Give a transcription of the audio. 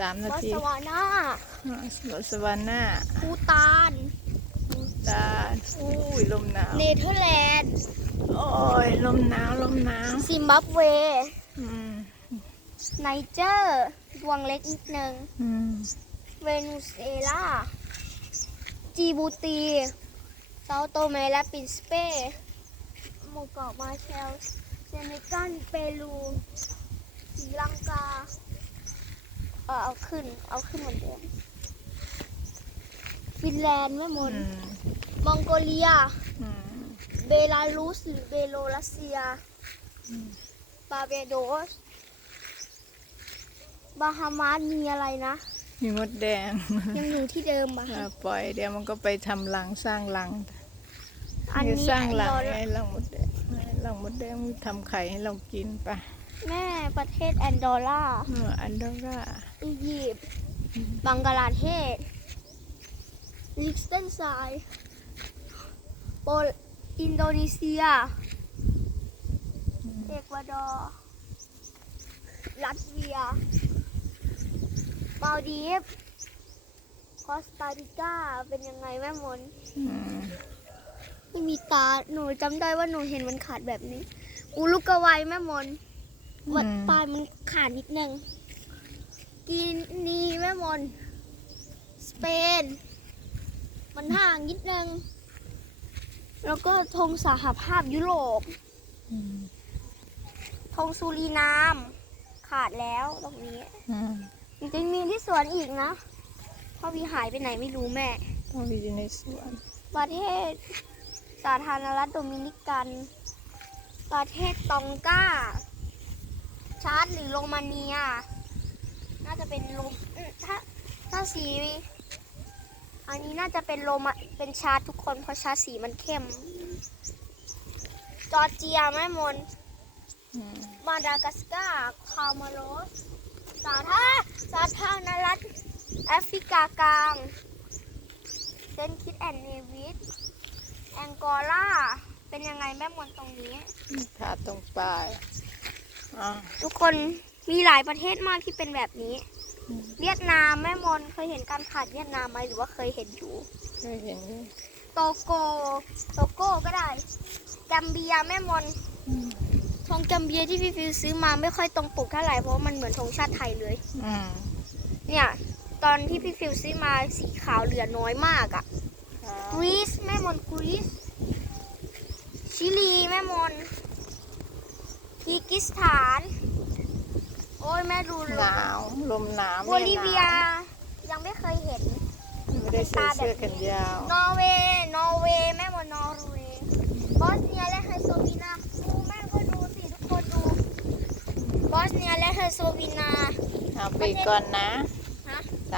สามนาบอสทีวาน่าอ่าบอสวาน่าภูตาน ตาลอุ้ยลมหนาว เนเธอร์แลนด์ โอ้ยลมหนาวลมหนาวซิมบับเว อืมไนเจอร์ดวงเล็กนิดนึง อืมเวเนซุเอลา จีบูตีเซาโตเมและปรินสเปหมู่เกาะมาเชลเซเนกัลเปรูศรีลังกาเออเอาขึ้น เอาขึ้นเหมือนเดิมฟินแลนด์แม่มอืนมมองโกเลียอืมเบลารุสหรือเบโลรัสเซีย บาเบโดส บาฮามาสมีอะไรนะ มีมดแดง ยังอยู่ที่เดิมปะอ่าปล่อยเดี๋ยวมันก็ไปทำรังสร้างรัง อันจะนี้สร้างรังเราให้รังมดแดงให้รังมดแดงมันทำไข่ให้เรากินปะแม่ประเทศแอนดอร่าเอออันดอร่า อียิปต์บังกลาเทศลิกเทนไซน์โปลอินโดนีเซีย เอกวาดอร์รัสเวียมาลดีฟคอสตาริกาเป็นยังไงแม่มนอืมไม่มีตาหนูจำได้ว่าหนูเห็นมันขาดแบบนี้อุลุกวัยแม่มนวัดปลายมันขาดนิดนึง กินีแม่มน สเปน มันห่างนิดนึง แล้วก็ธงสหภาพยุโรปอืมธงซูรีนาม ขาดแล้วตรงนี้อืมจริงๆมีที่สวนอีกนะพ่อวีหายไปไหนไม่รู้แม่ต้องไปอยู่ในสวน ประเทศสาธารณรัฐโดมินิกัน ประเทศตองกา ชาร์ตหรือโรมาเนีย น่าจะเป็นโรมอืมถ้าถ้าสีอันนี้น่าจะเป็นโรมาเป็นชาร์ตทุกคน เพราะชาร์ตสีมันเข้ม จอร์เจียแม่มนอืมมาดากัสการ์คามาโรสสาธาสาธารณรัฐแอฟริกากลางเซนคิดแอนเนวิสแองกอลาเป็นยังไงแม่มนตรงนี้ถาดตรงปลายอ่าทุกคน มีหลายประเทศมากที่เป็นแบบนี้อืมเวียดนามแม่มนเคยเห็นการขาดเวียดนามไหมหรือว่าเคยเห็นอยู่ เคยเห็นอยู่โตโกโตโก้ก็ได้แกมเบียแม่มนอืมธงแกมเบียที่พี่ฟิวซื้อมาไม่ค่อยตรงปกเท่าไหร่เพราะว่ามันเหมือนธงชาติไทยเลย อืมเนี่ย ตอนที่พี่ฟิวซื้อมาสีขาวเหลือน้อยมากอะกรีซแม่มนกรีซชิลีแม่มนคีร์กิสถาน โอ้ยแม่ดูหลนาวลมหนาวโบลิเวียยังไม่เคยเห็น ไม่ได้ใส่เสื้อแขนยาวนอร์เวย์ นอร์เวย์ แม่มนนอร์เวย์ บอสเนียและเฮอร์โซวีนาดูแม่ก็ดูสิทุกคนดู บอสเนียและเฮอร์โซวีนา เอาไปก่อนนะ ฮะ